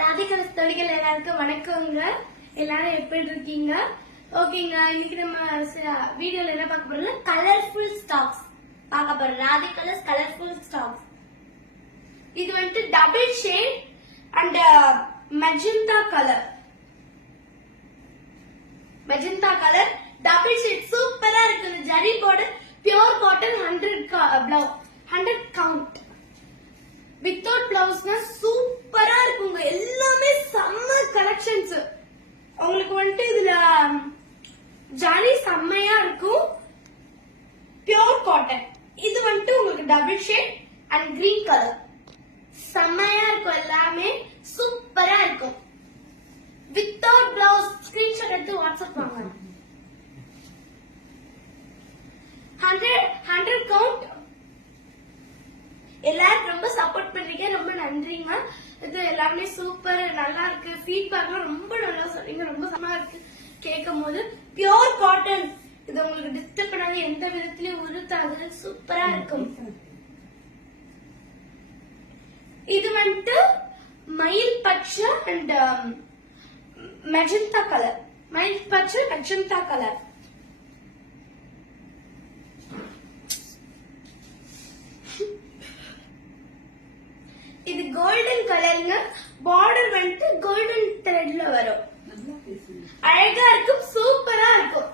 ராதிகா தோழிகள் எல்லாருக்கும் வணக்கங்க. எல்லாரும் எப்படி இருக்கீங்க? ஓகேங்க, இன்னைக்கு நம்ம வீடியோல என்ன பார்க்க போறோம்னா கலர்ஃபுல் ஸ்டாக்ஸ் பார்க்க போறோம். Radhika colourful stocks. இது வந்து double shade and magenta colour. Magenta colour double shade சூப்பரா இருக்கு. இந்த zari border pure cotton 100 count without பிளவுஸ்னா சூப்பரா இருக்குங்க. எல்லாமே செம்ம கலெக்ஷன்ஸ். உங்களுக்கு வந்துட்டு இதுல ஜரி செம்மையா இருக்கும். Pure cotton. இது வந்துட்டு உங்களுக்கு double shade and green colour செம்மையா இருக்கும். எல்லாமே சூப்பரா இருக்கும். வித்தவுட் பிளவுஸ் ஸ்கிரீன்ஷாட் எடுத்து வாட்ஸ்அப் வாங்க. 100 கவுண்ட். எல்லாரும் ரொம்ப சப்போர்ட் பண்றீங்க, ரொம்ப நன்றிங்க. இது எல்லாமே சூப்பர், நல்லா இருக்கு. ஃபீட்பேக்லாம் ரொம்ப நல்லா சொல்றீங்க, ரொம்ப சமமா இருக்கு கேட்கும் போது. Pure cotton. இது உங்களுக்கு டிஸ்டர்ப் பண்ணாது, எந்த விதத்திலயும் உறுத்தாது, சூப்பரா இருக்கும். இது வந்துட்டு மயில் பச்சை அண்ட் மெஜந்தா கலர். மயில் பச்சை மெஜந்தா கலர். இது கோல்டன் கலருங்க. பார்டர் வந்துட்டு கோல்டன் த்ரெட்ல வரும். அழகா இருக்கும், சூப்பரா இருக்கும்.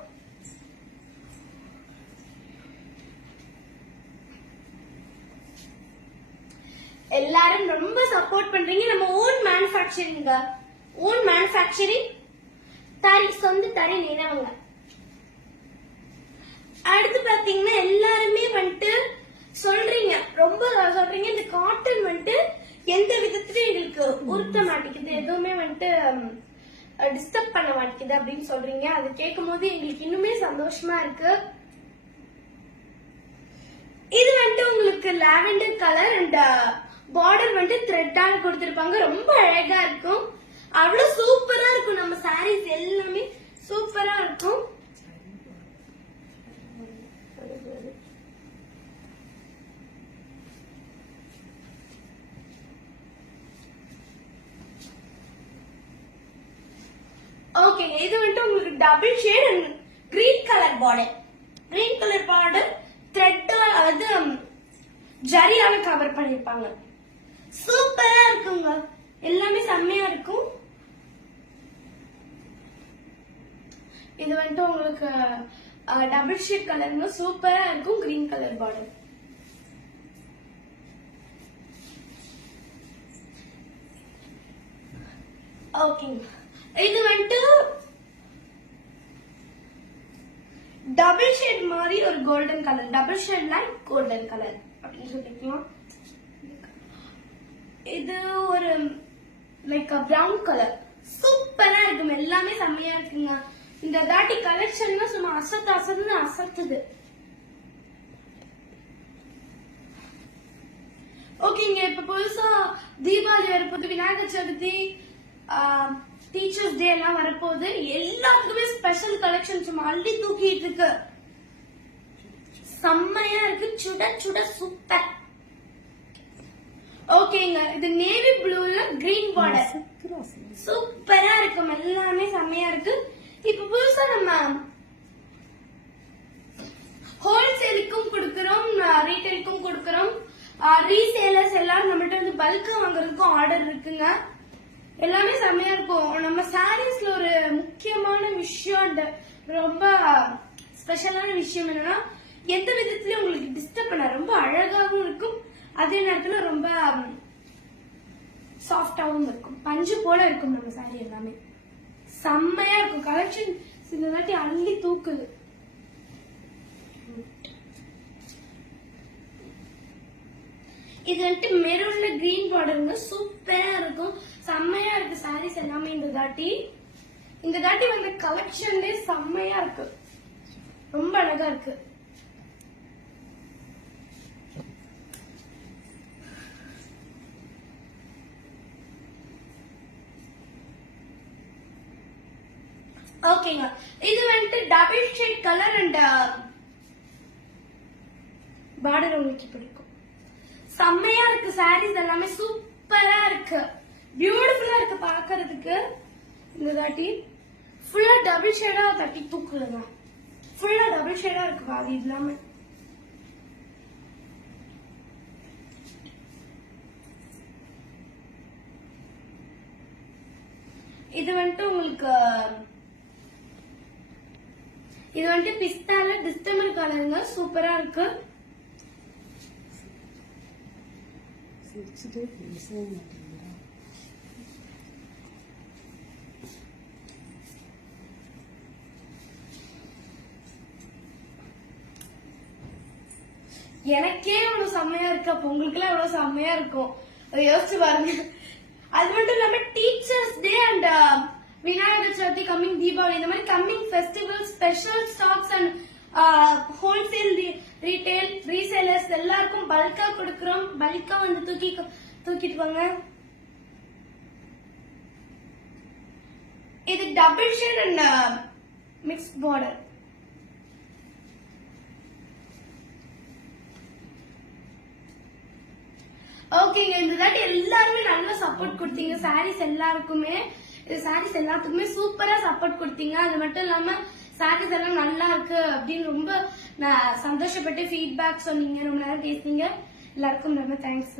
எல்லாரும் ரொம்ப சப்போர்ட் பண்றீங்க. நம்ம ஓன் மேனுஃபேக்சரிங் தறி, சொந்த தறி நிறவங்க. அடுத்து பாத்தீங்கன்னா எல்லாருமே வந்துட்டு சொல்றீங்க, ரொம்ப சொல்றீங்க, இந்த காட்டன் வந்துட்டு எந்த விதத்திலயும் எங்களுக்கு உறுத்த மாட்டேங்குது, எதுவுமே வந்துட்டு டிஸ்டர்ப் பண்ண மாட்டேங்குது அப்படின்னு சொல்றீங்க. அது கேட்கும் போது எங்களுக்கு இன்னுமே சந்தோஷமா இருக்கு. இது வந்துட்டு உங்களுக்கு லாவெண்டர் கலர் அண்ட் பார்டர் வந்துட்டு த்ரெட்டால கொடுத்திருப்பாங்க. ரொம்ப அழகா இருக்கும். அவ்வளவு சூப்பரா இருக்கும். நம்ம சாரீஸ் எல்லாமே சூப்பரா இருக்கும். ஓகே, இது வந்துட்டு உங்களுக்கு double shade and green colour border. Green colour border thread அது ஜரியால கவர் பண்ணிருப்பாங்க. சூப்பரா இருக்குங்க. எல்லாமே செம்மையா இருக்கும். இது வந்துட்டு உங்களுக்கு டபுள் ஷேட் கலருங்க, சூப்பரா இருக்கும். Green colour border. ஓகேங்க, இது வந்துட்டு டபுள் ஷேட் மாதிரி ஒரு golden colour. Double shade light golden colour அப்படின்னு சொல்லிக்கலாம். இது ஒரு லைக் பிரவுன் கலர். சூப்பரா இருக்கும். எல்லாமே செம்மையா இருக்குங்க. இந்த தாட்டி கலெக்ஷன் சும்மா அசத்துது. ஓகேங்க, இப்ப புதுசா தீபாவளி வரப்போது, விநாயகர் சதுர்த்தி, டீச்சர்ஸ் டே எல்லாம் வரப்போகுது. எல்லாத்துக்குமே ஸ்பெஷல் கலெக்ஷன் சும்மா அள்ளி தூக்கிட்டு இருக்கு. செம்மையா இருக்கு. சுட சுட சூப்பர். ஓகேங்க, இது நேவி ப்ளூல கிரீன் பார்டர் சூப்பரா இருக்கும். எல்லாமே செம்மையா இருக்கு. இப்ப புதுசா நம்ம ஹோல்சேலுக்கும் கொடுக்கறோம், ரீட்டைலுக்கும் கொடுக்கறோம். ரீசேலர்ஸ் எல்லாம் நம்மள்ட்ட வந்து பல்கா வாங்குறதுக்கும் ஆர்டர் இருக்குங்க. எல்லாமே செம்மையா இருக்கும். நம்ம சாரீஸ்ல ஒரு முக்கியமான விஷயம், ரொம்ப ஸ்பெஷலான விஷயம் என்னன்னா, எந்த விதத்திலயும் உங்களுக்கு டிஸ்டர்ப் பண்ண ரொம்ப அழகாவும் இருக்கும். அதே நேரத்துல ரொம்ப சாஃப்டாவும் இருக்கும். பஞ்சு போல இருக்கும். நம்ம சாரி எல்லாமே செம்மையா இருக்கும். கலெக்ஷன் இந்த வாட்டி அள்ளி தூக்குது. இது வந்துட்டு மெரூன்ல கிரீன் பார்டருங்க. சூப்பரா இருக்கும். செம்மையா இருக்கு சாரீஸ் எல்லாமே. இந்த தாட்டி வந்த கலெக்ஷன்ல செம்மையா இருக்கு. ரொம்ப அழகா இருக்கு. ஓகேங்க, இது வந்துட்டு double shade colour and border உங்களுக்கு பிடிக்கும். செம்மையா இருக்கு. சாரீஸ் எல்லாமே சூப்பரா இருக்கு. பியூட்டிஃபுல்லா இருக்கு பாக்குறதுக்கு. இந்த தாட்டி ஃபுல்லா டபுள் ஷேடா தட்டி தூக்குறதா, ஃபுல்லா டபுள் ஷேடா இருக்கு பாதி இல்லாம. இது வந்துட்டு உங்களுக்கு இது வந்துட்டு பிஸ்தால டிஸ்டம்பர் கலருங்க, சூப்பரா இருக்கு. எனக்கே இவ்வளவு செம்மையா இருக்கு, அப்ப உங்களுக்கு எல்லாம் எவ்வளவு செம்மையா இருக்கும் யோசிச்சு பாருங்க. அது மட்டும் இல்லாம teachers day and Vinayagar Chaturthi, coming Deepavali, இந்த மாதிரி coming festival special stocks and wholesale retail resellers எல்லாருக்கும் பல்கா கொடுக்கறோம். பல்கா வந்து தூக்கிட்டு வாங்க. இது double shade and mixed border. ஓகேங்க, இந்த தாட்டி எல்லாருமே நல்ல சப்போர்ட் கொடுத்தீங்க. சாரீஸ் எல்லாருக்குமே சூப்பரா சப்போர்ட் கொடுத்தீங்க. அது மட்டும் இல்லாம சாரீஸ் எல்லாம் நல்லா இருக்கு அப்படின்னு ரொம்ப சந்தோஷப்பட்டு ஃபீட்பேக் சொன்னீங்க. ரொம்ப நேரம் பேசுனீங்க. எல்லாருக்கும் ரொம்ப தேங்க்ஸ்.